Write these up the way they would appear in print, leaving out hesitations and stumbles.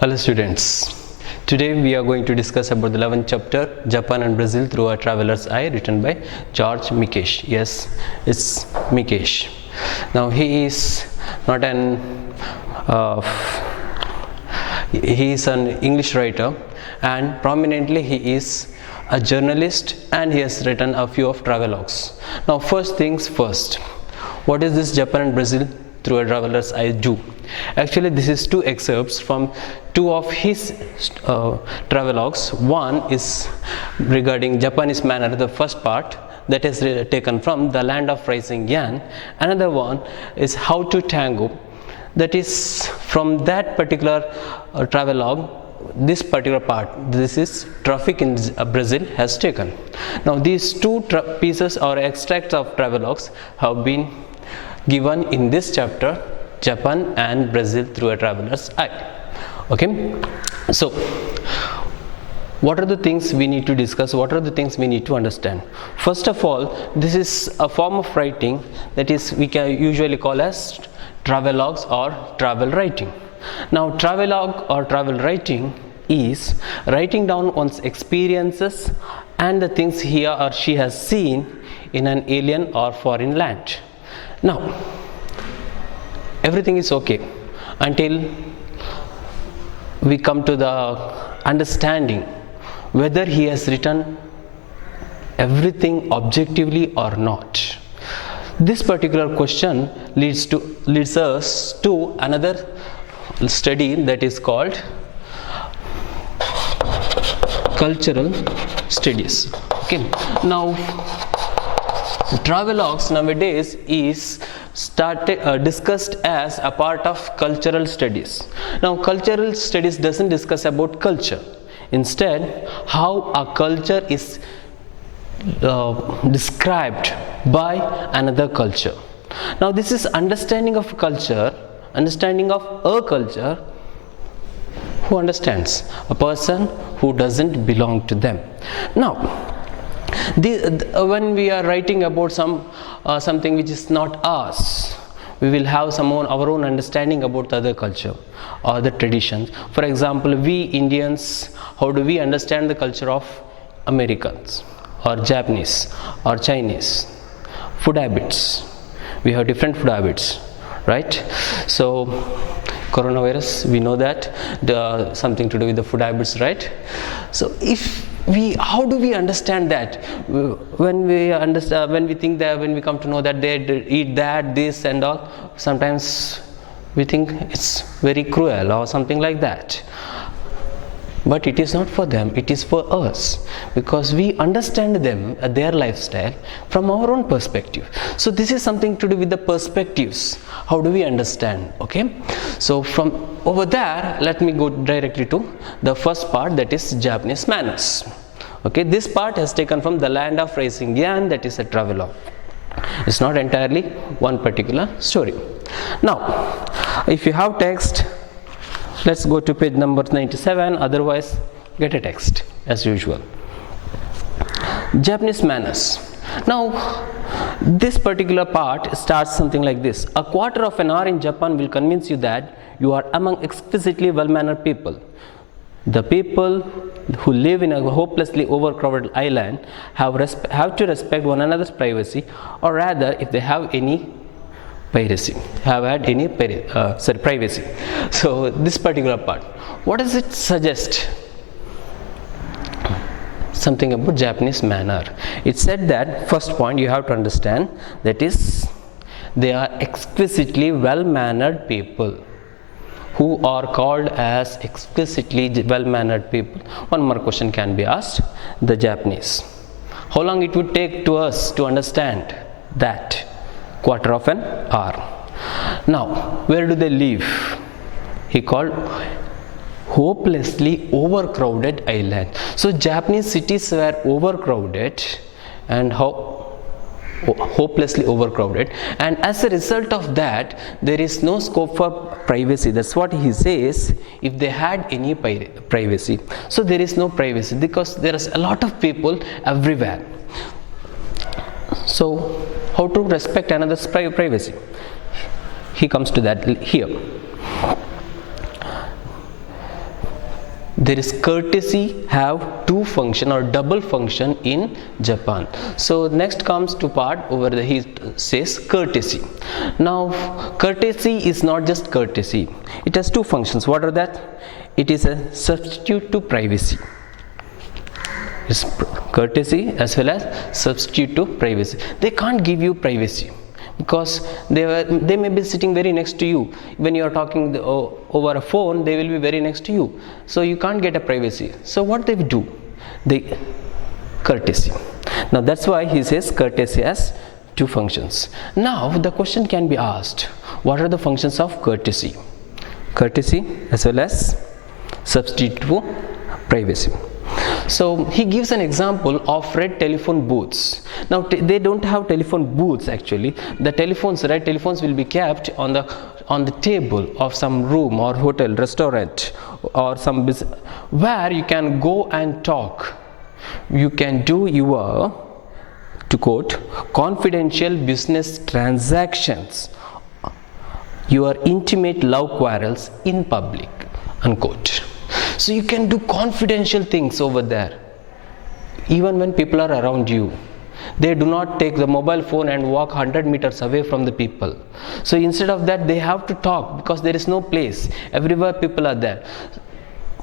Hello students, today we are going to discuss about the 11th chapter, Japan and Brazil through a traveler's eye, written by George Mikesh. Yes, it's Mikesh. Now he is not he is an English writer, and prominently he is a journalist, and he has written a few of travelogues. Now first things first, what is this Japan and Brazil through a traveler's eye do? Actually, this is two excerpts from two of his travelogues. One is regarding Japanese manner, the first part, that is taken from The Land of Rising Yan. Another one is How to Tango, that is from that particular travelogue. This particular part, this is Traffic in Brazil, has taken. Now these two pieces or extracts of travelogues have been given in this chapter, Japan and Brazil through a traveler's eye. Okay, so what are the things we need to discuss? What are the things we need to understand? First of all, this is a form of writing that is we can usually call as travelogues or travel writing. Now travelogue or travel writing is writing down one's experiences and the things he or she has seen in an alien or foreign land. Now everything is okay until we come to the understanding whether he has written everything objectively or not. This particular question leads us to another study that is called cultural studies. Okay, now travelogues nowadays is discussed as a part of cultural studies. Now cultural studies doesn't discuss about culture, instead how a culture is described by another culture. Now this is understanding of culture, understanding of a culture. Who understands? A person who doesn't belong to them. Now when we are writing about something which is not us, we will have our own understanding about the other culture or the traditions. For example, we Indians, how do we understand the culture of Americans or Japanese or Chinese? Food habits. We have different food habits, right? So coronavirus, we know that something to do with the food habits, right? So how do we understand that? When we think that, when we come to know that they eat that, this and all, sometimes we think it's very cruel or something like that. But it is not for them, it is for us, because we understand them, their lifestyle from our own perspective. So this is something to do with the perspectives. How do we understand? Okay, so from over there, let me go directly to the first part, that is Japanese manners. Okay, this part has taken from The Land of Rising Yan, that is a travelogue. It's not entirely one particular story. Now if you have text, let's go to page number 97, otherwise get a text as usual. Japanese manners. Now this particular part starts something like this. A quarter of an hour in Japan will convince you that you are among exquisitely well-mannered people. The people who live in a hopelessly overcrowded island have to respect one another's privacy, or rather, if they have any privacy. So this particular part, what does it suggest? Something about Japanese manner. It said that first point you have to understand, that is, they are exquisitely well-mannered people. Who are called as exquisitely well-mannered people? One more question can be asked. The Japanese. How long it would take to us to understand that? Quarter of an hour. Now where do they live? He called hopelessly overcrowded island. So Japanese cities were overcrowded, and hopelessly overcrowded, and as a result of that there is no scope for privacy. That's what he says, if they had any privacy. So there is no privacy because there is a lot of people everywhere. So how to respect another's privacy? He comes to that here. there is courtesy have two function or double function in Japan. So next comes to part over the, he says courtesy. Now courtesy is not just courtesy, it has two functions. What are that? It is a substitute to privacy. It's courtesy as well as substitute to privacy. They can't give you privacy because they may be sitting very next to you. When you are talking over a phone, they will be very next to you, so you can't get a privacy. So what they do? They courtesy. Now that's why he says courtesy has two functions. Now the question can be asked, what are the functions of courtesy? Courtesy as well as substitute to privacy. So he gives an example of red telephone booths. Now they don't have telephone booths actually. The red telephones will be kept on the table of some room or hotel, restaurant or some business where you can go and talk. You can do your, to quote, confidential business transactions, your intimate love quarrels in public, unquote. So you can do confidential things over there even when people are around you. They do not take the mobile phone and walk 100 meters away from the people. So instead of that, they have to talk because there is no place. Everywhere people are there.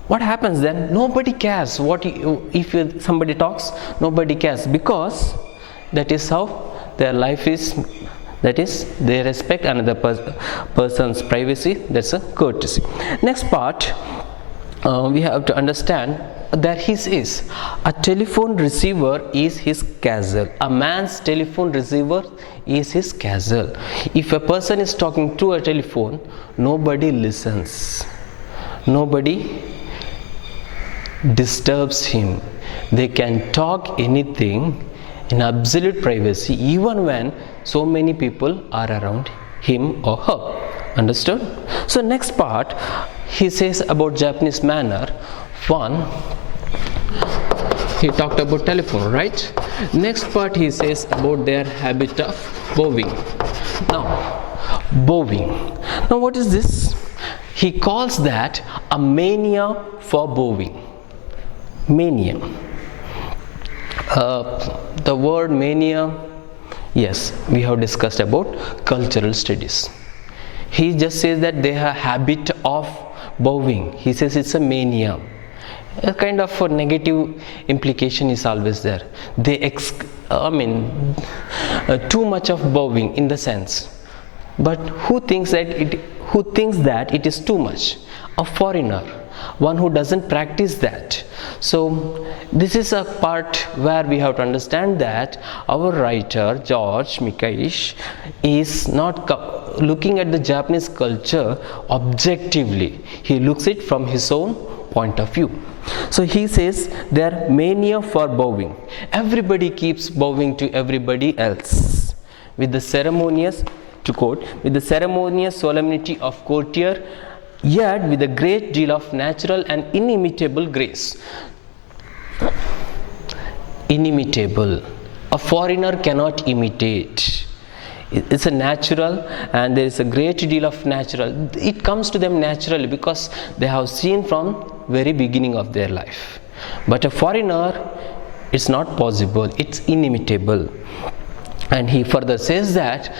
What happens then? Nobody cares if somebody talks. Nobody cares because that is how their life is. That is, they respect another person's privacy. That's a courtesy. Next part, we have to understand that he says a telephone receiver is his castle. A man's telephone receiver is his castle. If a person is talking through a telephone, nobody listens. Nobody disturbs him. They can talk anything in absolute privacy even when so many people are around him or her. Understood? So next part, he says about Japanese manner. One, he talked about telephone, right? Next part he says about their habit of bowing. Now, bowing. Now what is this? He calls that a mania for bowing. Mania. The word mania, yes, we have discussed about cultural studies. He just says that they have a habit of bowing. He says it's a mania. A kind of a negative implication is always there. Too much of bowing in the sense. But who thinks that it is too much? A foreigner, one who doesn't practice that. So this is a part where we have to understand that our writer George Mikaish is not looking at the Japanese culture objectively. He looks it from his own point of view. So he says their mania for bowing. Everybody keeps bowing to everybody else with the ceremonious, to quote, with the ceremonious solemnity of courtier, yet with a great deal of natural and inimitable grace. Inimitable. A foreigner cannot imitate. It's a natural, and there is a great deal of natural. It comes to them naturally because they have seen from very beginning of their life. But a foreigner, it's not possible. It's inimitable. And he further says that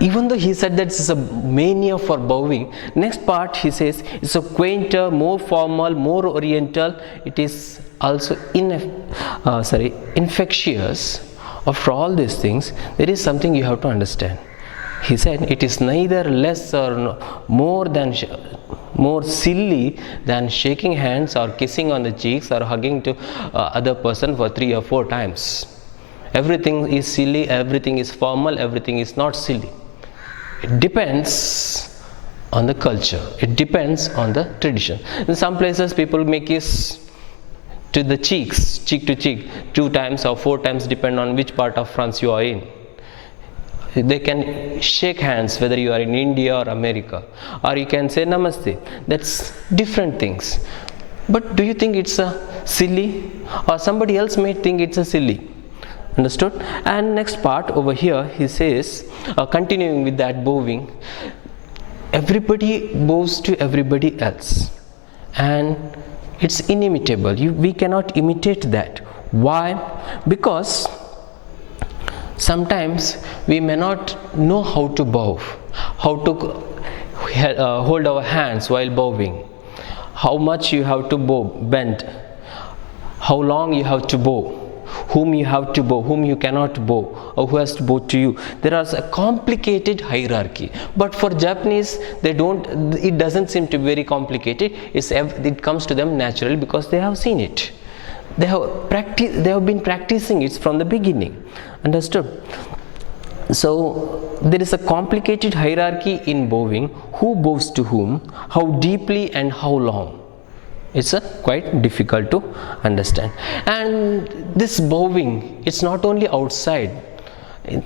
even though he said that it's a mania for bowing, next part he says it's a quainter, more formal, more oriental. It is also infectious. After all these things, there is something you have to understand. He said it is neither less or more silly than shaking hands or kissing on the cheeks or hugging to other person for 3 or 4 times. Everything is silly, everything is formal, everything is not silly. It depends on the culture. It depends on the tradition. In some places, people may kiss to the cheeks, cheek to cheek, 2 times or 4 times, depend on which part of France you are in. They can shake hands whether you are in India or America, or you can say namaste. That's different things. But do you think it's a silly, or somebody else may think it's a silly? Understood? And next part over here, he says, continuing with that bowing, everybody bows to everybody else, and It's inimitable. We cannot imitate that. Why? Because sometimes we may not know how to bow, how to hold our hands while bowing, how much you have to bow, bend, how long you have to bow, whom you have to bow, whom you cannot bow, or who has to bow to you. There is a complicated hierarchy. But for Japanese, it doesn't seem to be very complicated. It comes to them naturally because they have seen it. They have been practicing it from the beginning. Understood? So there is a complicated hierarchy in bowing. Who bows to whom, how deeply and how long. It's quite difficult to understand. And this bowing, it's not only outside,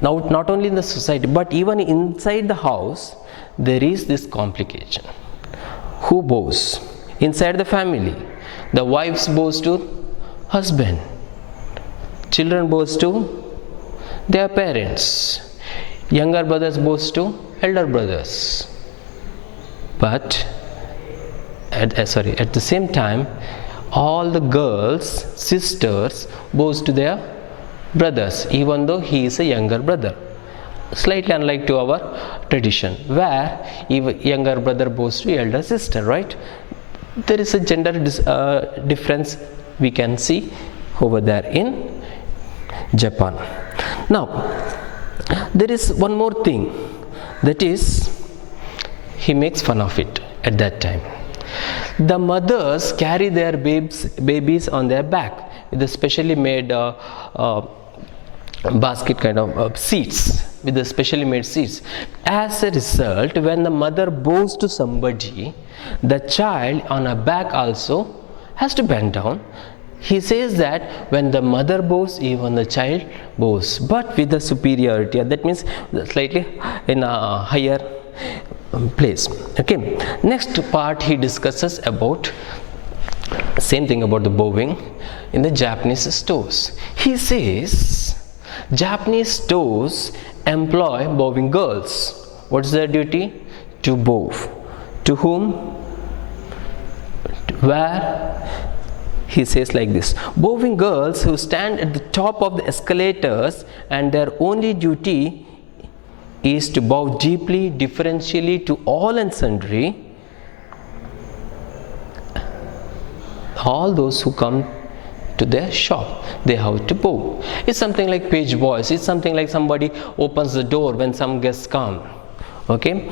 not only in the society, but even inside the house, there is this complication. Who bows? Inside the family, the wives bows to husband, children bows to their parents, younger brothers bows to elder brothers. But at the same time, all the girls, sisters, bows to their brothers, even though he is a younger brother. Slightly unlike to our tradition, where even younger brother bows to elder sister, right? There is a gender difference we can see over there in Japan. Now, there is one more thing, that is, he makes fun of it at that time. The mothers carry their babies on their back with a specially made basket kind of seats, with the specially made seats. As a result, when the mother bows to somebody, the child on her back also has to bend down. He says that when the mother bows, even the child bows, but with the superiority. That means slightly in a higher place. Okay. Next part, he discusses about same thing about the bowing in the Japanese stores. He says Japanese stores employ bowing girls. What's their duty? To bow. To whom? Where? He says like this: bowing girls who stand at the top of the escalators, and their only duty is to bow deeply, differentially to all and sundry. All those who come to their shop, they have to bow. It's something like page boys. It's something like somebody opens the door when some guests come. Okay.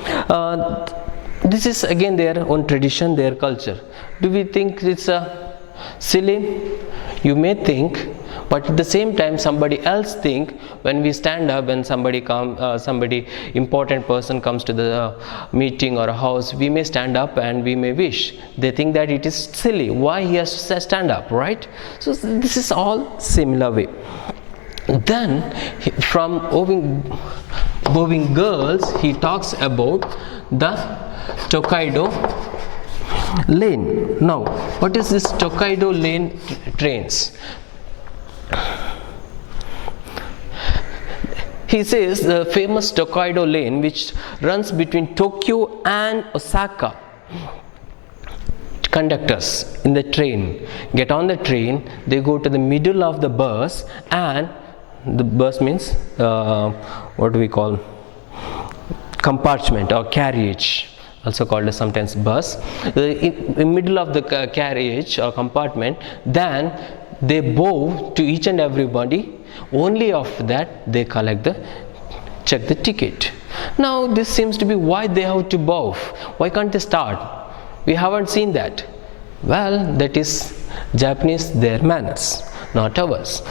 This is again their own tradition, their culture. Do we think it's silly? You may think, but at the same time somebody else think, when we stand up, when somebody important person comes to the meeting or a house, we may stand up and we may wish. They think that it is silly. Why he has to stand up, right? So this is all similar way. Then from bowing girls, he talks about the Tokaido lane. Now, what is this Tokaido lane trains? He says the famous Tokaido lane, which runs between Tokyo and Osaka. Conductors in the train get on the train, they go to the middle of the bus, and the bus means what do we call compartment or carriage, also called as sometimes bus. In the middle of the carriage or compartment, then they bow to each and everybody. Only after that they check the ticket. Now this seems to be why they have to bow. Why can't they start? We haven't seen that. Well, that is Japanese, their manners, not ours.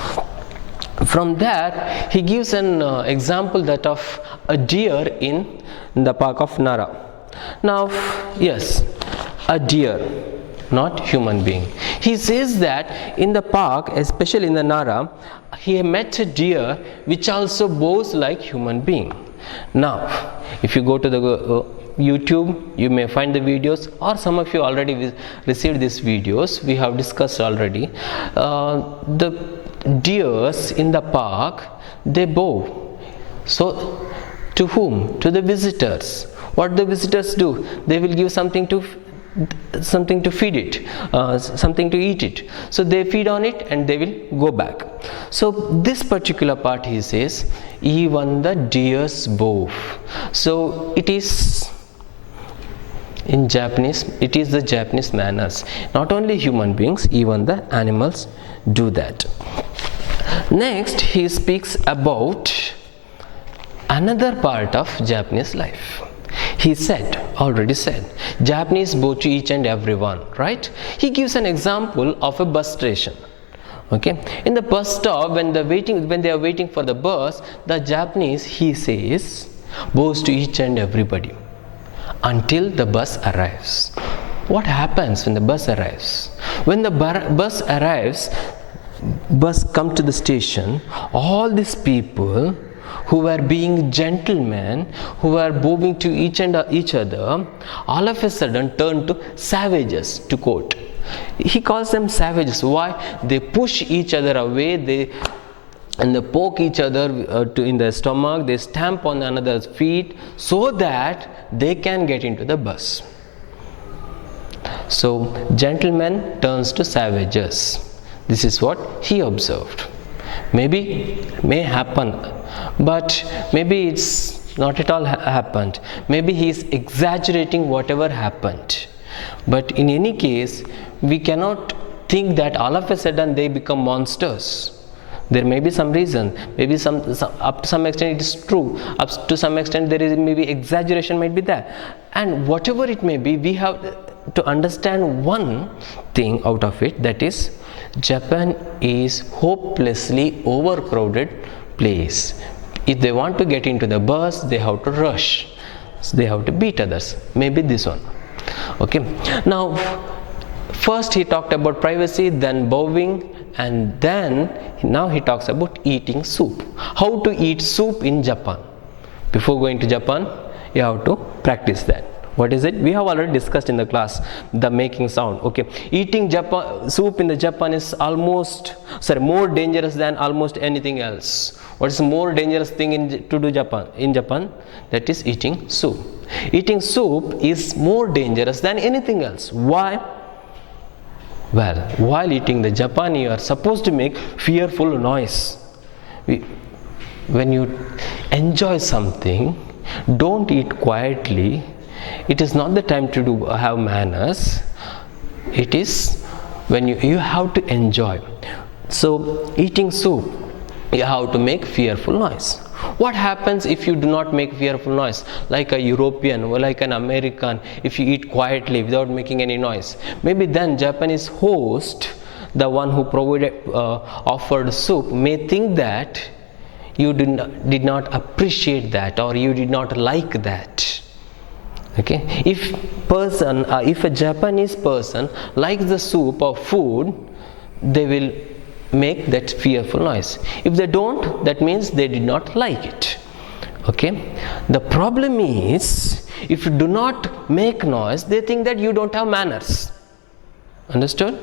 From there, he gives an example that of a deer in the park of Nara. Now, yes, a deer, not human being. He says that in the park, especially in the Nara, he met a deer which also bows like human being. Now, if you go to the YouTube, you may find the videos, or some of you already received these videos. We have discussed already. The deers in the park, they bow. So, to whom? To the visitors. What the visitors do? They will give something to something to feed it, something to eat it. So they feed on it and they will go back. So this particular part he says, even the deers bow. So it is in Japanese, it is the Japanese manners. Not only human beings, even the animals do that. Next, he speaks about another part of Japanese life. He already said, Japanese bow to each and everyone, right? He gives an example of a bus station. Okay, in the bus stop, when they are waiting for the bus, the Japanese, he says, bows to each and everybody until the bus arrives. What happens when the bus arrives? When the bus arrives, bus come to the station, all these people who were being gentlemen, who were bowing to each other, all of a sudden turn to savages, to quote. He calls them savages. Why? They push each other away, they poke each other in the stomach, they stamp on another's feet so that they can get into the bus. So gentleman turns to savages. This is what he observed. Maybe may happen, but maybe it's not at all happened. Maybe he is exaggerating whatever happened. But in any case, we cannot think that all of a sudden they become monsters. There may be some reason, maybe up to some extent it is true, up to some extent there is maybe exaggeration might be there. And whatever it may be, we have to understand one thing out of it, that is, Japan is hopelessly overcrowded place. If they want to get into the bus, they have to rush. So they have to beat others. Maybe this one. Okay. Now, first he talked about privacy, then bowing, and then now he talks about eating soup. How to eat soup in Japan. Before going to Japan, you have to practice that. What is it? We have already discussed in the class, the making sound. Okay, eating soup in the Japan is more dangerous than almost anything else. What is the more dangerous thing to do in Japan? That is eating soup. Eating soup is more dangerous than anything else. Why? Well, while eating the Japan, you are supposed to make fearful noise. When you enjoy something, don't eat quietly. It is not the time to have manners. It is when you have to enjoy. So eating soup, you have to make fearful noise. What happens if you do not make fearful noise? Like a European or like an American, if you eat quietly without making any noise, maybe then Japanese host, the one who offered soup, may think that you did not appreciate that, or you did not like that. Okay, if a Japanese person likes the soup or food, they will make that fearful noise. If they don't, that means they did not like it. Okay, the problem is, if you do not make noise, they think that you don't have manners. Understood?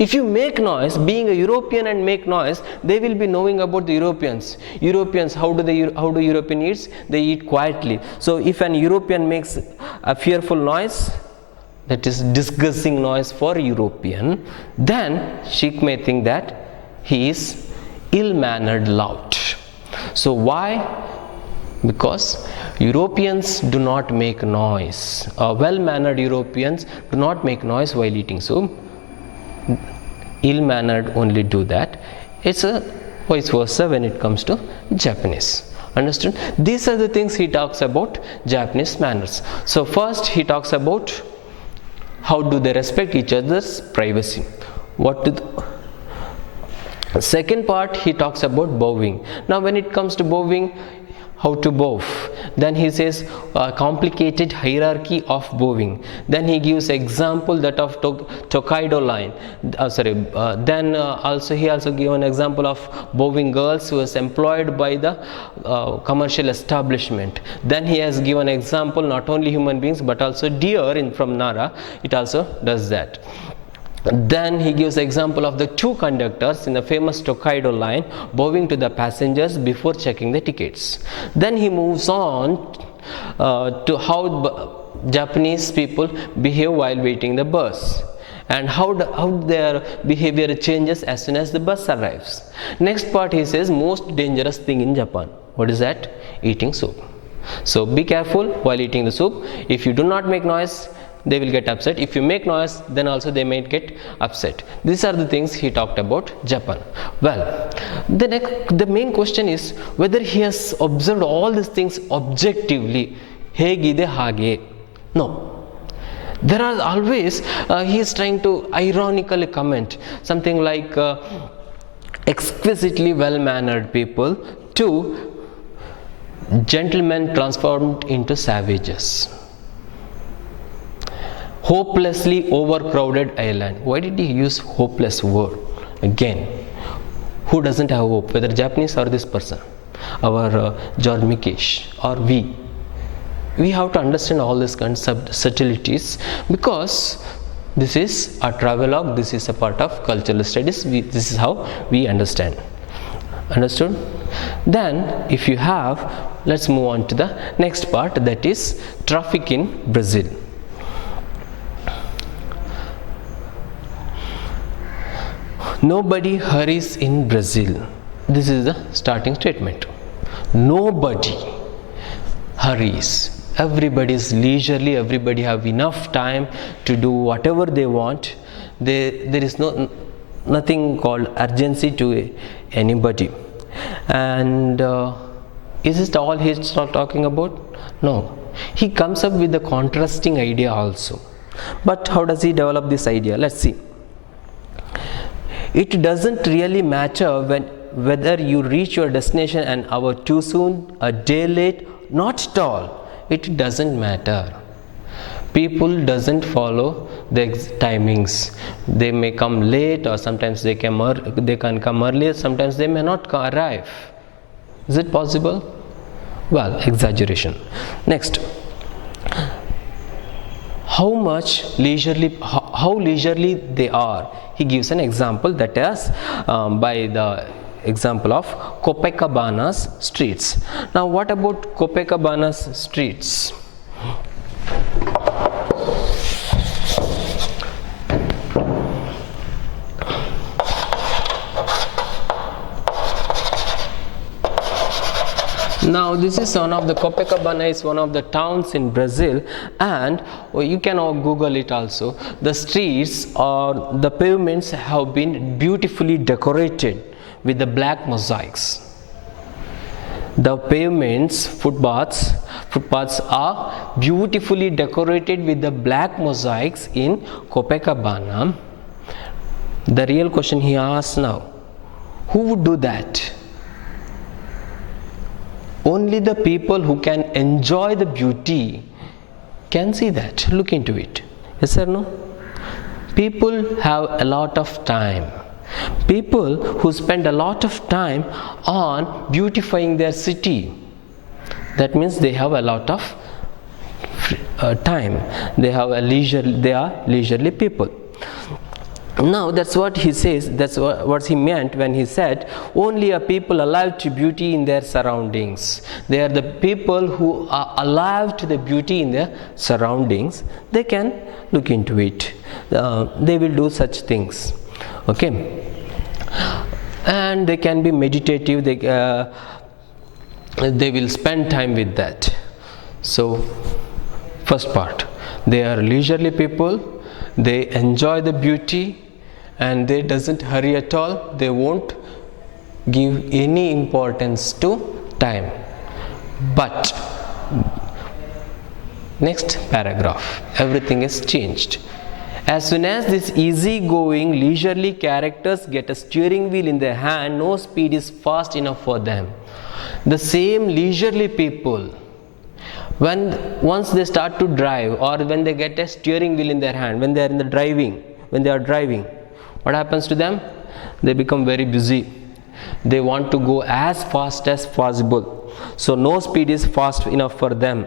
If you make noise, being a European and make noise, they will be knowing about the Europeans. How do European eat? They eat quietly. So if an European makes a fearful noise, that is disgusting noise for a European, then she may think that he is ill-mannered lout. So why? Because Europeans do not make noise. Well-mannered Europeans do not make noise while eating soup. Ill-mannered only do that. It's a vice versa when it comes to Japanese. Understood? These are the things he talks about Japanese manners. So first he talks about how do they respect each other's privacy. Second part, he talks about bowing. Now when it comes to bowing, how to bow. Then he says complicated hierarchy of bowing. Then he gives example that of Tokaido line. Then he also gave an example of bowing girls who was employed by the commercial establishment. Then he has given example not only human beings but also deer from Nara. It also does that. Then he gives example of the two conductors in the famous Tokaido line bowing to the passengers before checking the tickets. Then he moves on to how Japanese people behave while waiting the bus, and how their behavior changes as soon as the bus arrives. Next part, he says most dangerous thing in Japan. What is that? Eating soup. So be careful while eating the soup. If you do not make noise, they will get upset. If you make noise, then also they might get upset. These are the things he talked about Japan. Well, the main question is whether he has observed all these things objectively. Hegide hage. No. There are always, he is trying to ironically comment something like exquisitely well-mannered people to gentlemen transformed into savages. Hopelessly overcrowded island. Why did he use hopeless word? Again, who doesn't have hope? Whether Japanese or this person, our George Mikesh or we. We have to understand all these kinds of subtleties, because this is a travelogue, this is a part of cultural studies, this is how we understand. Understood? Then if you have, let's move on to the next part, that is traffic in Brazil. Nobody hurries in Brazil. This is the starting statement. Nobody hurries. Everybody is leisurely, everybody have enough time to do whatever they want. There is nothing called urgency to anybody. And is this all he is talking about? No. He comes up with a contrasting idea also. But how does he develop this idea? Let's see. It doesn't really matter whether you reach your destination an hour too soon, a day late, not at all. It doesn't matter. People doesn't follow the timings. They may come late, or sometimes they can come early, sometimes they may not arrive. Is it possible? Well, exaggeration. Next, how leisurely they are. He gives an example, that is by the example of Copacabana Streets. Now what about Copacabana Streets? Now this is Copacabana is one of the towns in Brazil, and you can Google it also. The streets or the pavements have been beautifully decorated with the black mosaics. The pavements, footpaths are beautifully decorated with the black mosaics in Copacabana. The real question he asks now, who would do that? Only the people who can enjoy the beauty can see that. Look into it. Yes or no? People have a lot of time. People who spend a lot of time on beautifying their city, that means they have a lot of time. They are leisurely people. Now that's what he says, that's what he meant when he said only a people alive to beauty in their surroundings. They are the people who are alive to the beauty in their surroundings. They can look into it. They will do such things. Okay, and they can be meditative. They will spend time with that. So first part, they are leisurely people. They enjoy the beauty and they doesn't hurry at all. They won't give any importance to time. But next paragraph, everything is changed. As soon as these easy-going, leisurely characters get a steering wheel in their hand, no speed is fast enough for them. The same leisurely people, once they start to drive, or when they get a steering wheel in their hand, when they are driving, what happens to them? They become very busy. They want to go as fast as possible. So no speed is fast enough for them.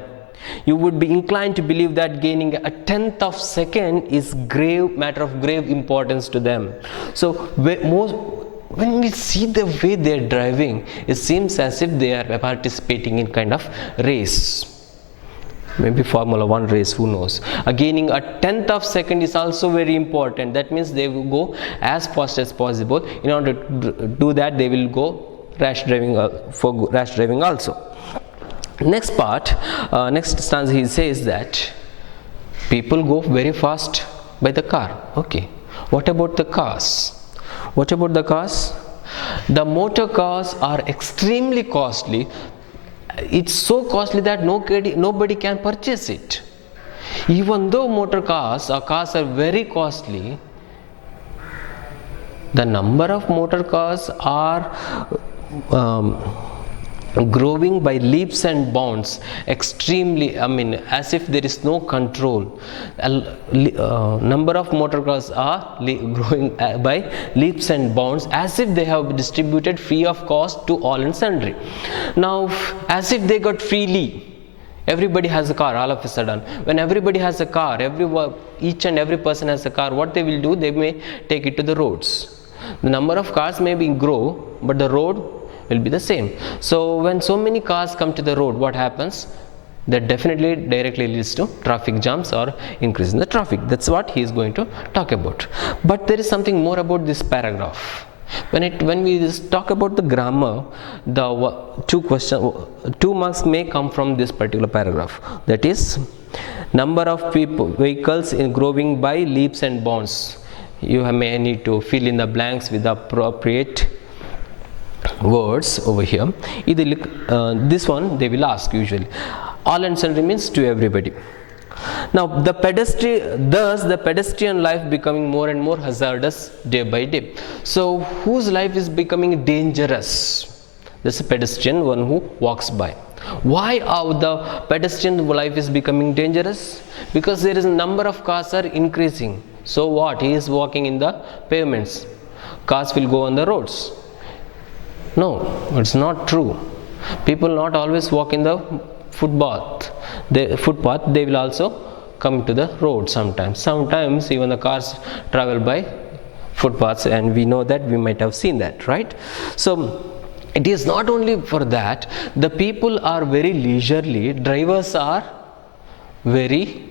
You would be inclined to believe that gaining a tenth of second is matter of grave importance to them. So when we see the way they are driving, it seems as if they are participating in kind of race. maybe Formula 1 race, who knows. Gaining a tenth of second is also very important. That means they will go as fast as possible. In order to do that, they will go rash driving, for rash driving also. Next part, next stanza, he says that people go very fast by the car. Okay, what about the cars? What about the cars? The motor cars are extremely costly. It's so costly that nobody can purchase it. Even though motor cars or cars are very costly, the number of motor cars are growing by leaps and bounds, extremely, as if there is no control. Number of motor cars are growing by leaps and bounds, as if they have distributed free of cost to all and sundry. Now, as if they got freely, everybody has a car all of a sudden. When everybody has a car, each and every person has a car, what they will do, they may take it to the roads. The number of cars may grow, but the road will be the same. So when so many cars come to the road, what happens? That definitely directly leads to traffic jams or increase in the traffic. That's what he is going to talk about. But there is something more about this paragraph. When we talk about the grammar, the 2 marks may come from this particular paragraph. That is, number of vehicles in growing by leaps and bounds. You may need to fill in the blanks with the appropriate words over here. This one they will ask usually. All and sundry means to everybody. Now the pedestrian life becoming more and more hazardous day by day. So whose life is becoming dangerous? This is a pedestrian, one who walks by. Why the pedestrian life is becoming dangerous? Because there is a number of cars are increasing. So what? He is walking in the pavements. Cars will go on the roads. No, it's not true. People not always walk in the footpath. They will also come to the road sometimes. Sometimes even the cars travel by footpaths, and we know that, we might have seen that, right? So it is not only for that. The people are very leisurely. Drivers are very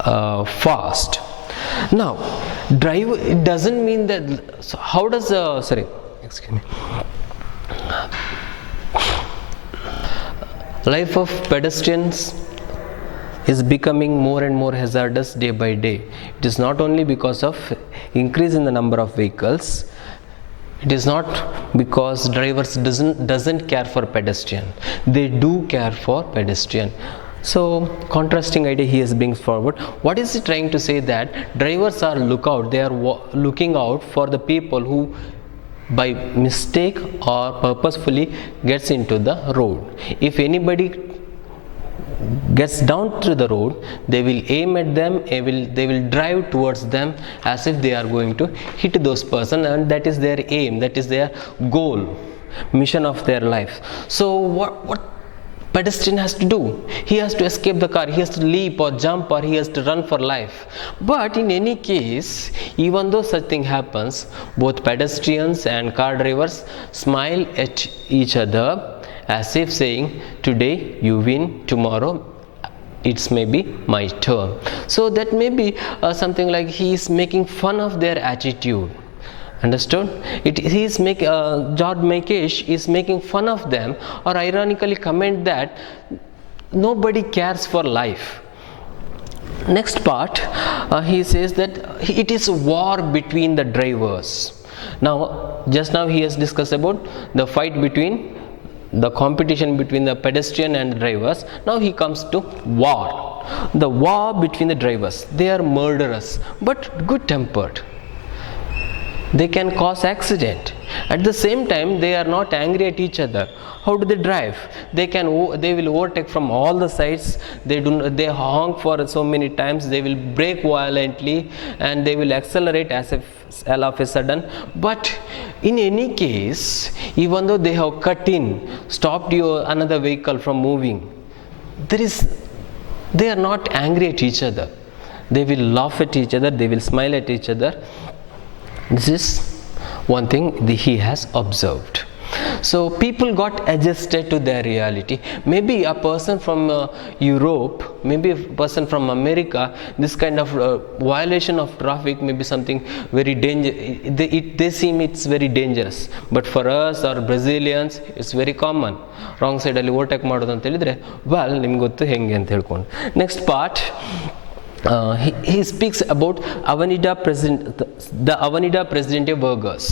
fast. Now, it doesn't mean that. So how does life of pedestrians is becoming more and more hazardous day by day. It is not only because of increase in the number of vehicles. It is not because drivers doesn't care for pedestrian. They do care for pedestrian. So contrasting idea he is brings forward. What is he trying to say? That drivers are lookout. They are looking out for the people who by mistake or purposefully gets into the road. If anybody gets down to the road, they will aim at them, they will drive towards them as if they are going to hit those persons, and that is their aim, that is their goal, mission of their life. So what pedestrian has to do? He has to escape the car, he has to leap or jump, or he has to run for life. But in any case, even though such thing happens, both pedestrians and car drivers smile at each other as if saying, today you win, tomorrow it's maybe my turn. So that may be something like he is making fun of their attitude. Understood? George Makesh is making fun of them, or ironically comment that nobody cares for life. Next part, he says that it is a war between the drivers. Now, just now he has discussed about the fight between the competition between the pedestrian and the drivers. Now he comes to war. The war between the drivers. They are murderous but good tempered. They can cause accident. At the same time, they are not angry at each other. How do they drive? They will overtake from all the sides. They honk for so many times. They will brake violently, and they will accelerate as if all of a sudden. But in any case, even though they have stopped another vehicle from moving, they are not angry at each other. They will laugh at each other. They will smile at each other. This is one thing he has observed. So people got adjusted to their reality. Maybe a person from Europe, maybe a person from America, this kind of violation of traffic may be something very dangerous. They seem it's very dangerous. But for us or Brazilians, it's very common. Wrong side ಅಲ್ಲಿ overtake ಮಾಡೋದು ಅಂತ ಹೇಳಿದ್ರೆ well ನಿಮ್ಗೆ ಗೊತ್ತು ಹೆಂಗೆ ಅಂತ ಹೇಳ್ಕೊಂಡು. Next part. He speaks about the Avenida Presidente Vargas.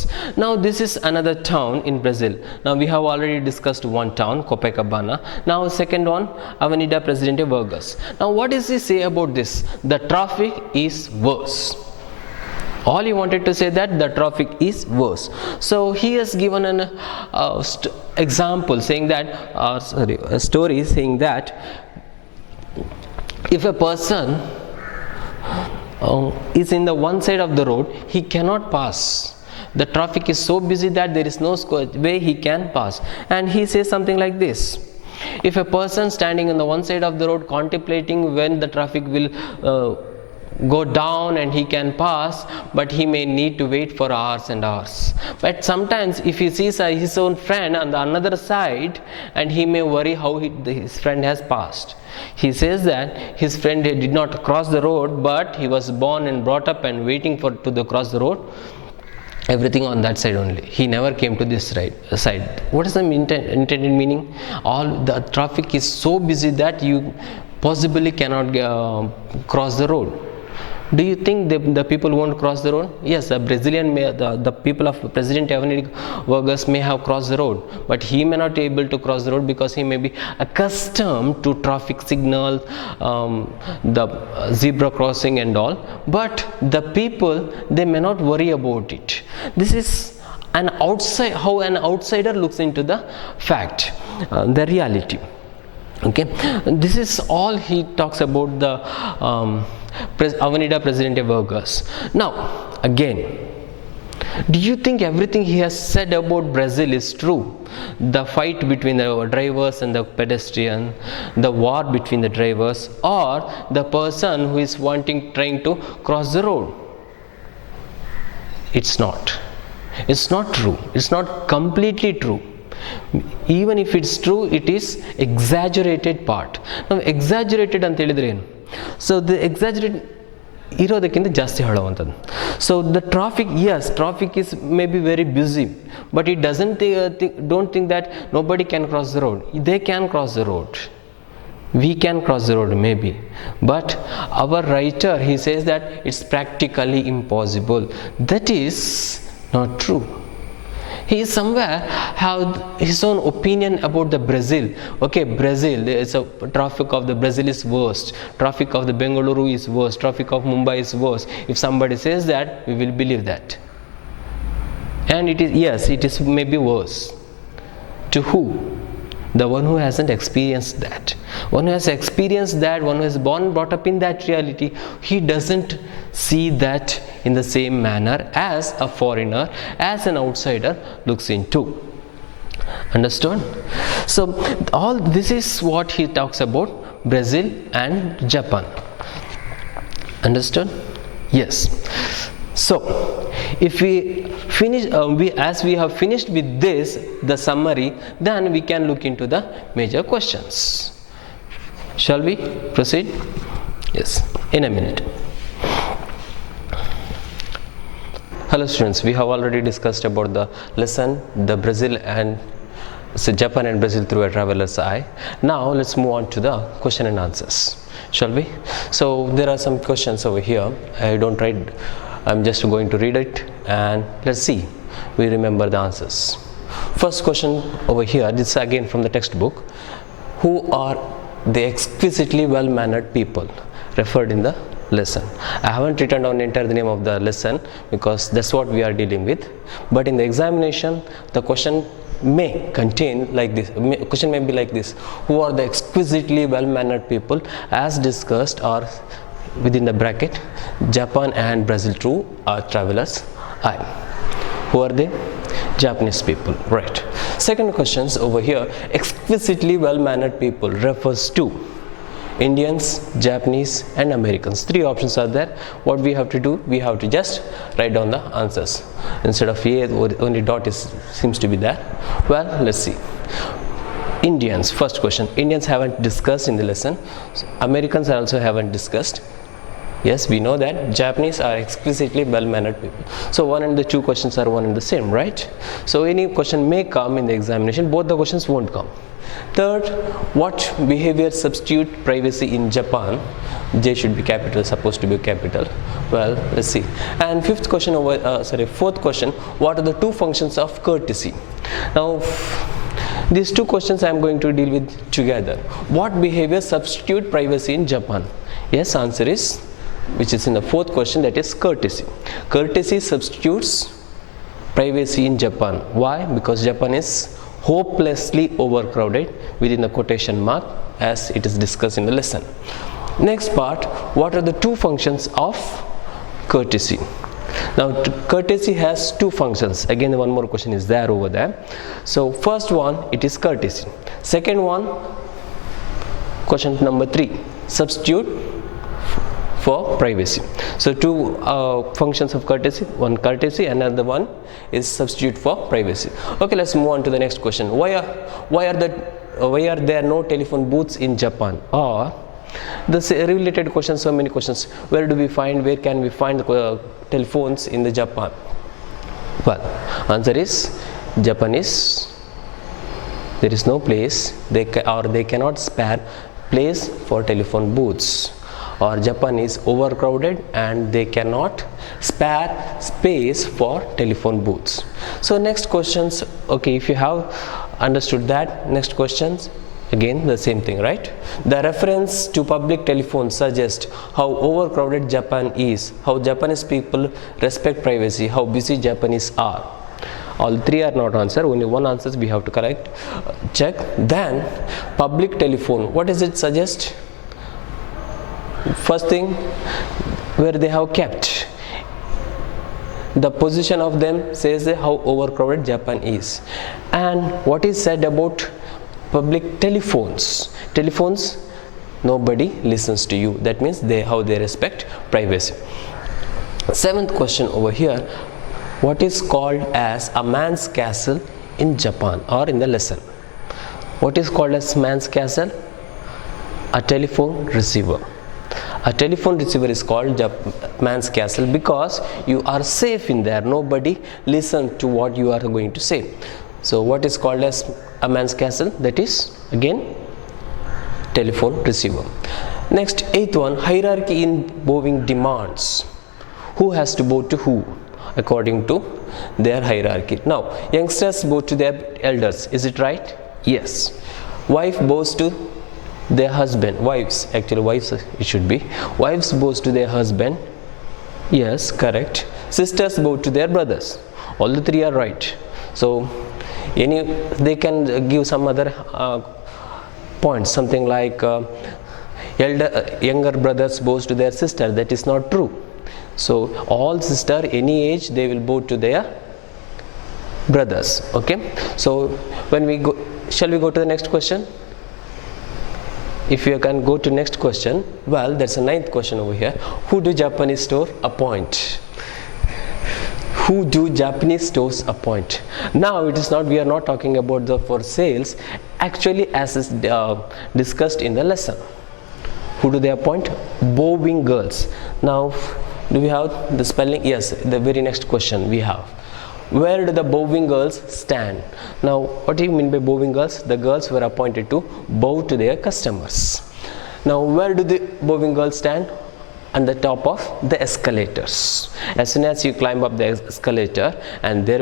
Now this is another town in Brazil. Now we have already discussed one town, Copacabana. Now second one, Avenida Presidente Vargas. Now what does he say about this? The traffic is worse. All he wanted to say that the traffic is worse. So he has given an example saying that, a story saying that if a person is in the one side of the road, he cannot pass. The traffic is so busy that there is no way he can pass. And he says something like this: if a person standing on the one side of the road contemplating when the traffic will go down and he can pass, but he may need to wait for hours and hours. But sometimes if he sees his own friend on the another side, and he may worry how his friend has passed. He says that his friend did not cross the road, but he was born and brought up and waiting to cross the road, everything on that side only. He never came to this side. What is the intended meaning? All the traffic is so busy that you possibly cannot cross the road. Do you think the people won't cross the road? Yes, the people of President Avenida Vargas may have crossed the road, but he may not be able to cross the road because he may be accustomed to traffic signals, the zebra crossing and all. But the people, they may not worry about it. This is how an outsider looks into the fact, the reality. Okay, this is all he talks about the Avenida Presidente Vargas. Now again, do you think everything he has said about Brazil is true? The fight between the drivers and the pedestrian, the war between the drivers, or the person who is trying to cross the road? It's not true. It's not completely true. Even if it's true, it is exaggerated part. Now exaggerated ಅಂತ ಹೇಳಿದ್ರೆ ಏನು? So the exaggerated ಇರೋದಕ್ಕಿಂತ ಜಾಸ್ತಿ ಹೇಳುವಂಥದ್ದು. So the traffic, yes, traffic is maybe very busy, but it don't think that nobody can cross the road. They can cross the road. We can cross the road maybe, but our writer, he says that it's practically impossible. That is not true. He somewhere have his own opinion about the Brazil. Okay, Brazil, there is a traffic of the Brazil is worst, traffic of the Bengaluru is worst, traffic of Mumbai is worst. If somebody says that, we will believe that. And it is maybe worse. To who? The one who hasn't experienced that. One who has experienced that, one who is brought up in that reality, he doesn't see that in the same manner as a foreigner, as an outsider looks into. Understood? So all this is what he talks about Brazil and Japan. Understood? Yes. So if we finish, as we have finished with this, the summary, then we can look into the major questions. Shall we proceed? Yes, in a minute. Hello students, we have already discussed about the lesson, the Brazil and Japan and Brazil through a traveler's eye. Now let's move on to the question and answers. Shall we? So there are some questions over here. I don't write. I'm just going to read it and let's see we remember the answers. First question over here, this is again from the textbook. Who are the exquisitely well-mannered people referred in the lesson? I haven't written down entire the name of the lesson because that's what we are dealing with, but in the examination the question may contain like this. Question may be like this: who are the exquisitely well-mannered people as discussed, or within the bracket, Japan and Brazil through a traveler's eye? Who are they? Japanese people, right? Second questions over here, exquisitely well-mannered people refers to. Indians, Japanese and Americans. Three options are there. What we have to do, we have to just write down the answers. Instead of A, only dot seems to be there. Well, let's see. Indians, first question. Indians haven't discussed in the lesson. Americans also haven't discussed. Yes, we know that. Japanese are explicitly well-mannered people. So one and the two questions are one and the same, right? So any question may come in the examination, both the questions won't come. Third, what behavior substitute privacy in Japan? J should be capital, supposed to be capital. Well, let's see. And fourth question, what are the two functions of courtesy? Now, these two questions I am going to deal with together. What behavior substitute privacy in Japan? Yes, answer is, which is in the fourth question, that is courtesy. Courtesy substitutes privacy in Japan. Why? Because Japan is hopelessly overcrowded, within the quotation mark, as it is discussed in the lesson. Next part, what are the two functions of courtesy? Now, courtesy has two functions. Again, one more question is there over there. So first one, it is courtesy. Second one, question number 3, substitute for privacy. So two functions of courtesy, one courtesy, another one is substitute for privacy. Okay, let's move on to the next question. Why are there no telephone booths in Japan? Or the related questions, so many questions. Where can we find telephones in the Japan? Well, answer is Japanese. There is no place, they cannot spare place for telephone booths. Or Japan is overcrowded and they cannot spare space for telephone booths. So next questions, okay, if you have understood that, next questions, again the same thing, right? The reference to public telephone suggests how overcrowded Japan is, how Japanese people respect privacy, how busy Japanese are. All three are not answer, only one answer we have to correct, check. Then public telephone, what does it suggest? First thing, where they have kept, the position of them says how overcrowded Japan is. And what is said about public telephones? Telephones, nobody listens to you. That means how they respect privacy. Seventh question over here, what is called as a man's castle in Japan, or in the lesson? What is called as man's castle? A telephone receiver. A telephone receiver is called man's castle because you are safe in there. Nobody listens to what you are going to say. So what is called as a man's castle? That is again telephone receiver. Next, eighth one, hierarchy in bowing demands. Who has to bow to who according to their hierarchy? Now, youngsters bow to their elders. Is it right? Yes. Wife bows to their husband. Wives, actually wives it should be. Wives bows to their husband. Yes, correct. Sisters bow to their brothers. All the three are right. So they can give some other points, something like younger brothers bows to their sister. That is not true. So all sister, any age, they will bow to their brothers. Okay. So when we go, shall we go to the next question? If you can go to next question, well, that's a ninth question over here. Who do Japanese stores appoint? Who do Japanese stores appoint? Now it is not, we are not talking about the for sales, actually as is discussed in the lesson. Who do they appoint? Bowing girls. Now, do we have the spelling? Yes, the very next question we have. Where do the bowing girls stand? Now, what do you mean by bowing girls? The girls were appointed to bow to their customers. Now, where do the bowing girls stand? On the top of the escalators. As soon as you climb up the escalator, and they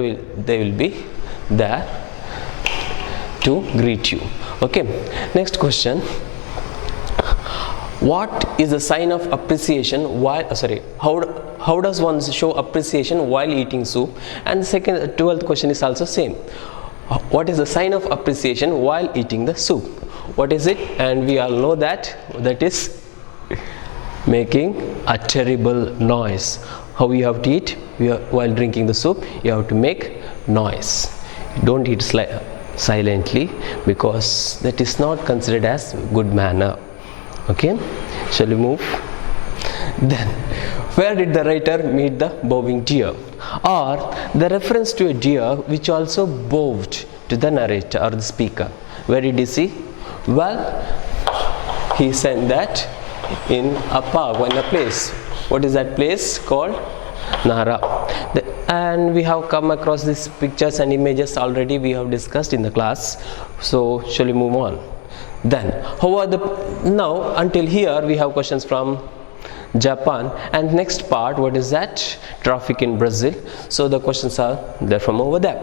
will be there to greet you. Okay. Next question. What is a sign of appreciation while how does one show appreciation while eating soup? And the second 12th question is also same. What is the sign of appreciation while eating the soup? What is it? And we all know that is making a terrible noise. How you have to eat? While drinking the soup, you have to make noise. Don't eat silently, because that is not considered as good manner. Okay, shall we move? Then, where did the writer meet the bowing deer? Or the reference to a deer which also bowed to the narrator or the speaker. Where did he see? Well, he said that in a park or in a place. What is that place called? Nara. And we have come across these pictures and images already, we have discussed in the class. So shall we move on? Then, how are the, now until here we have questions from Japan, and next part, what is that? Traffic in Brazil. So the questions are there from over there.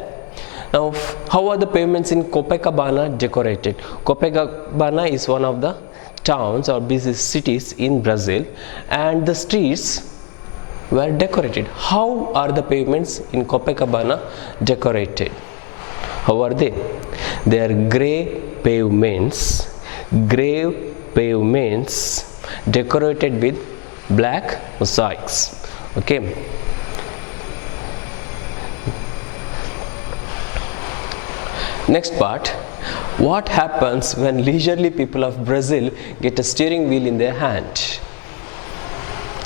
Now, how are the pavements in Copacabana decorated? Copacabana is one of the towns or busy cities in Brazil, and the streets were decorated. How are the pavements in Copacabana decorated? How are they? They are grey pavements decorated with black mosaics. Okay. Next part, what happens when leisurely people of Brazil get a steering wheel in their hand?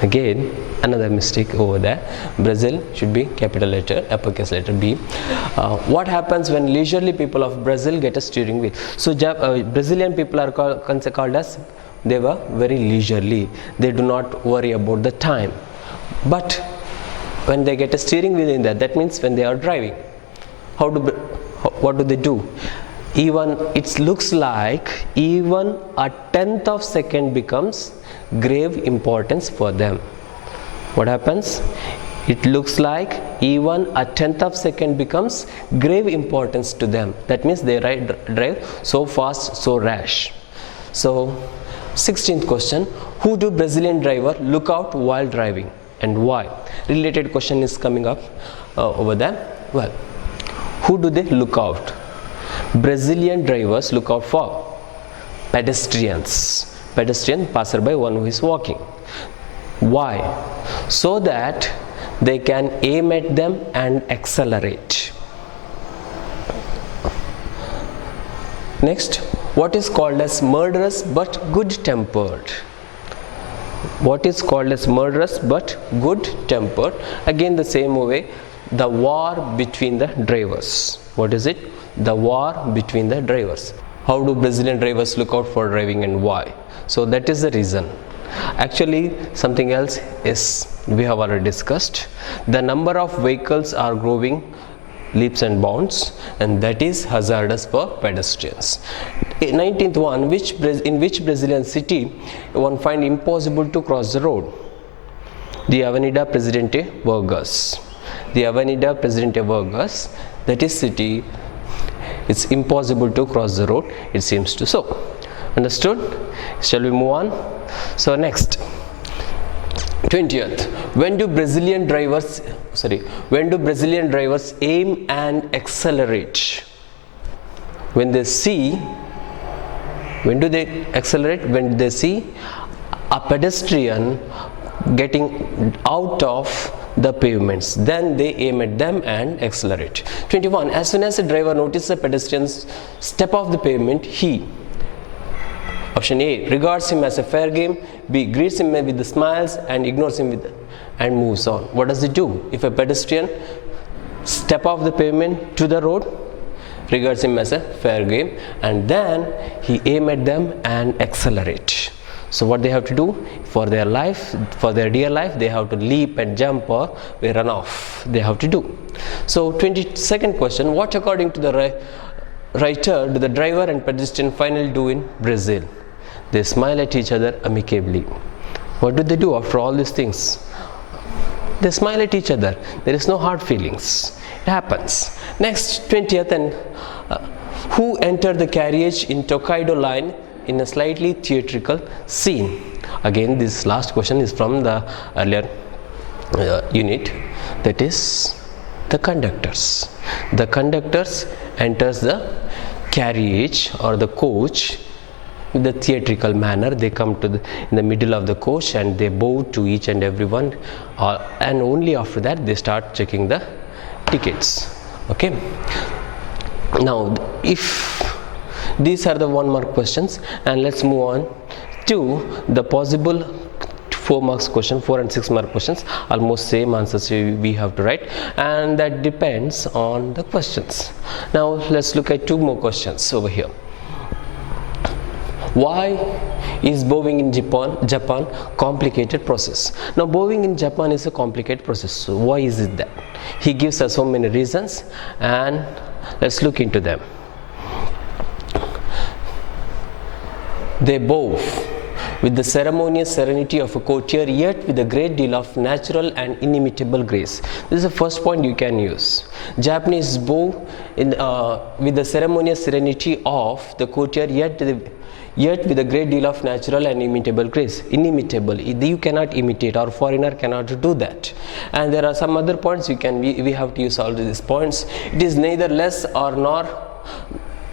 Again, another mistake over there. Brazil should be capital letter, uppercase letter B. What happens when leisurely people of Brazil get a steering wheel? So Brazilian people are called as, they were very leisurely. They do not worry about the time. But when they get a steering wheel in that means when they are driving. What do they do? Even it looks like even a tenth of second becomes grave importance for them. What happens? It looks like even a tenth of second becomes grave importance to them. That means they drive so fast, so rash. So 16th question, who do Brazilian driver look out while driving and why? Related question is coming up over there. Well, who do they look out? Brazilian drivers look out for pedestrians. Pedestrian, passerby, one who is walking. Why? So that they can aim at them and accelerate. Next, what is called as murderous but good-tempered? What is called as murderous but good-tempered? Again the same way, the war between the drivers. What is it? The war between the drivers. How do Brazilian drivers look out for driving and why? So that is the reason. Actually, something else is we have already discussed. The number of vehicles are growing leaps and bounds, and that is hazardous for pedestrians. 19th one, in which Brazilian city one find impossible to cross the road? The Avenida Presidente Vargas. The Avenida Presidente Vargas, that is city, it's impossible to cross the road, it seems to so. Understood? Shall we move on? So next, 20th, when do Brazilian drivers aim and accelerate? When they see, when do they accelerate? When they see a pedestrian getting out of the pavements, then they aim at them and accelerate. 21, as soon as the driver notices a pedestrian's step off the pavement, he, option A, regards him as a fair game, B, greets him with the smiles and ignores him and moves on. What does it do? If a pedestrian step off the pavement to the road, regards him as a fair game, and then he aim at them and accelerate. So what they have to do for their life, for their dear life, they have to leap and jump or they run off. They have to do. So 22nd question, what according to the writer do the driver and pedestrian finally do in Brazil? They smile at each other amicably. What do they do after all these things? They smile at each other. There is no hard feelings. It happens. Next, 20th, and who entered the carriage in Tokaido line in a slightly theatrical scene? Again, this last question is from the earlier unit, that is the conductors. The conductors enters the carriage or the coach in the theatrical manner. They come to in the middle of the coach and they bow to each and everyone, and only after that they start checking the tickets. Okay, now if these are the 1 mark questions, and let's move on to the possible 4 marks question, 4 and 6 mark questions, almost same answers we have to write, and that depends on the questions. Now let's look at 2 more questions over here. Why is bowing in Japan complicated process? Now bowing in Japan is a complicated process. So why is it that? He gives us so many reasons, and let's look into them. They bow with the ceremonious serenity of a courtier, yet with a great deal of natural and inimitable grace. This is the first point you can use. Japanese bow with the ceremonious serenity of the courtier, yet with a great deal of natural and inimitable grace. Inimitable, you cannot imitate, or foreigner cannot do that. And there are some other points we have to use all these points. It is neither less or nor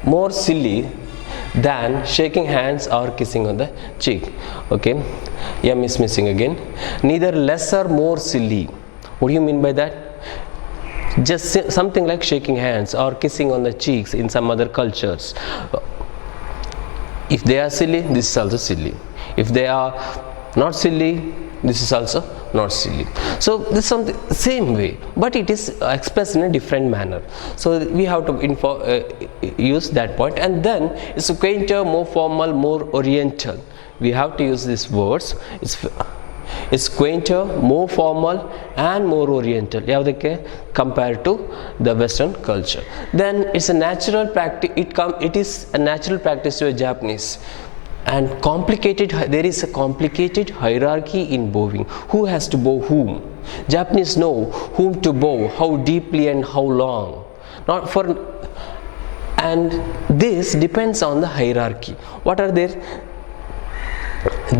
more silly than shaking hands or kissing on the cheek. Okay, M is missing again. Neither less or more silly. What do you mean by that? Just something like shaking hands or kissing on the cheeks in some other cultures. If they are silly, this is also silly. If they are not silly, this is also not silly. So this is something same way, but it is expressed in a different manner. So we have to use that point. And then it's quainter, more formal, more oriental. We have to use these words. It's quainter, more formal, and more oriental. Compared to the Western culture. Then it's a natural practice. It is a natural practice to a Japanese. And there is a complicated hierarchy in bowing. Who has to bow whom? Japanese know whom to bow, how deeply and how long. And this depends on the hierarchy. What are their?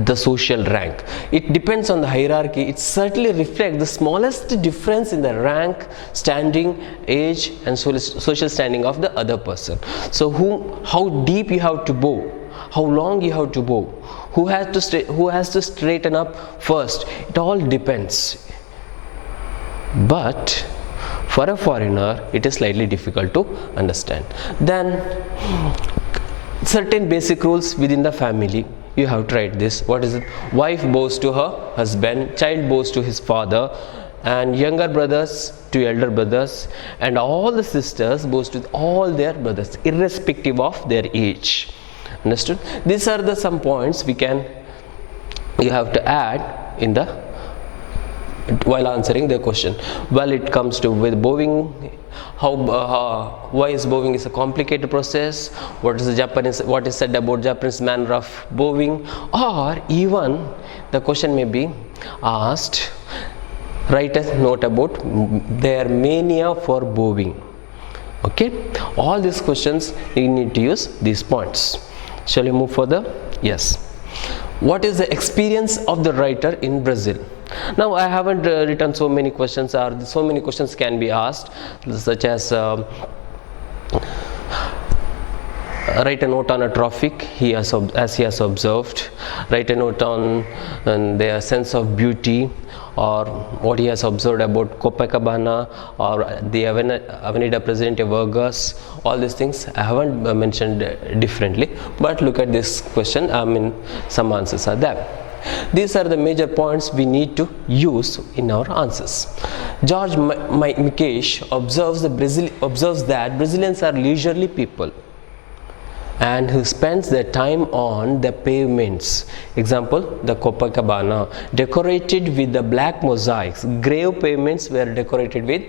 The social rank. It depends on the hierarchy. It certainly reflects the smallest difference in the rank, standing, age, and social standing of the other person. So how deep you have to bow, how long you have to bow, who has to straighten up first. It all depends. But for a foreigner, it is slightly difficult to understand. Then certain basic rules within the family. You have to write this. What is it? Wife bows to her husband, child bows to his father, and younger brothers to elder brothers, and all the sisters bows to all their brothers, irrespective of their age. Understood? These are some points you have to add in the while answering the question. Well, it comes to with bowing. Why is bowing is a complicated process? What is said about Japanese manner of bowing? Or even the question may be asked, write a note about their mania for bowing. Okay, all these questions you need to use these points. Shall we move further? Yes. What is the experience of the writer in Brazil? Now I haven't written so many questions, or so many questions can be asked, such as write a note on a traffic as he has observed, write a note on their sense of beauty, or what he has observed about Copacabana or the Avenida Presidente Vargas. All these things I haven't mentioned differently, but look at this question. Some answers are there. These are the major points we need to use in our answers. George Mikesh observes that Brazilians are leisurely people and who spends their time on the pavements. Example, the Copacabana, decorated with the black mosaics. Grave pavements were decorated with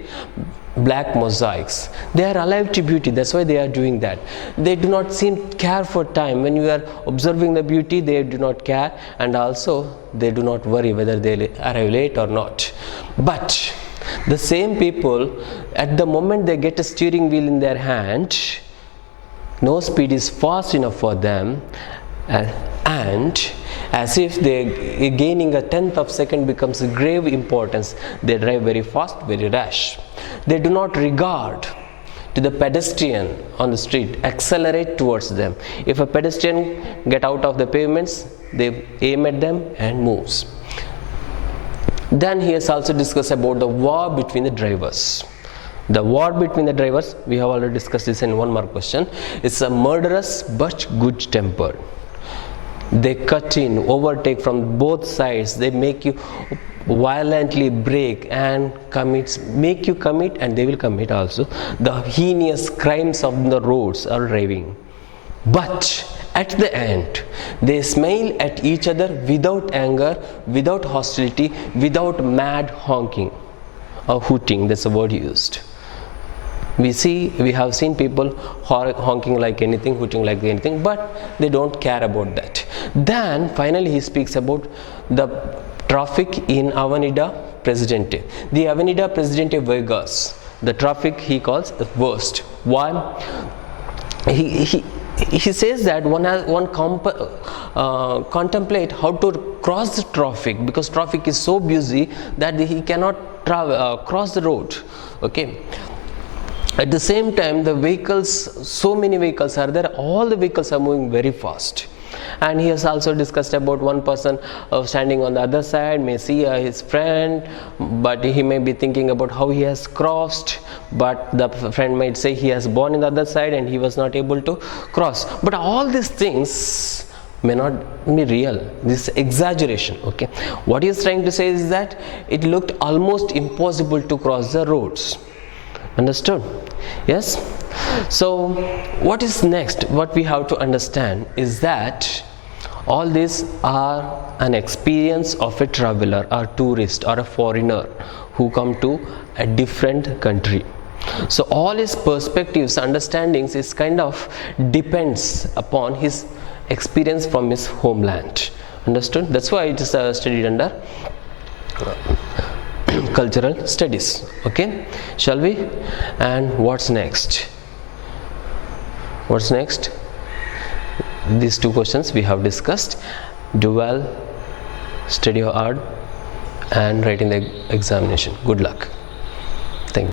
black mosaics. They are alive to beauty, that's why they are doing that. They do not seem care for time. When you are observing the beauty, they do not care, and also they do not worry whether they arrive late or not. But the same people, at the moment they get a steering wheel in their hand, no speed is fast enough for them, and as if they gaining a tenth of second becomes a grave importance, they drive very fast, very rash. They do not regard to the pedestrian on the street, accelerate towards them. If a pedestrian get out of the pavements, they aim at them and moves. Then he has also discussed about the war between the drivers. The war between the drivers, we have already discussed this in one more question. It's a murderous but good tempered. they cut in, overtake from both sides, they make you violently brake and make you commit, and they will commit also, the heinous crimes of the roads or driving. But at the end, they smile at each other without anger, without hostility, without mad honking or hooting. That's the word used. We have seen people honking like anything, hooting like anything, but they don't care about that. Then finally he speaks about the traffic in Avenida Presidente. The Avenida Presidente Vegas, the traffic he calls worst. Why? He says that one contemplate how to cross the traffic, because traffic is so busy that he cannot cross the road. Okay. At the same time, the vehicles, so many vehicles are there, all the vehicles are moving very fast. And he has also discussed about one person standing on the other side may see his friend, but he may be thinking about how he has crossed, but the friend might say he has gone on the other side and he was not able to cross. But all these things may not be real. This exaggeration. Okay, what he is trying to say is that it looked almost impossible to cross the roads. Understood? Yes. So what is next? What we have to understand is that all these are an experience of a traveler or tourist or a foreigner who come to a different country. So all his perspectives, understandings is kind of depends upon his experience from his homeland. Understood? That's why it is studied under cultural studies. Okay, shall we? And what's next? What's next? These two questions we have discussed. Do well, study hard, and write in the examination. Good luck.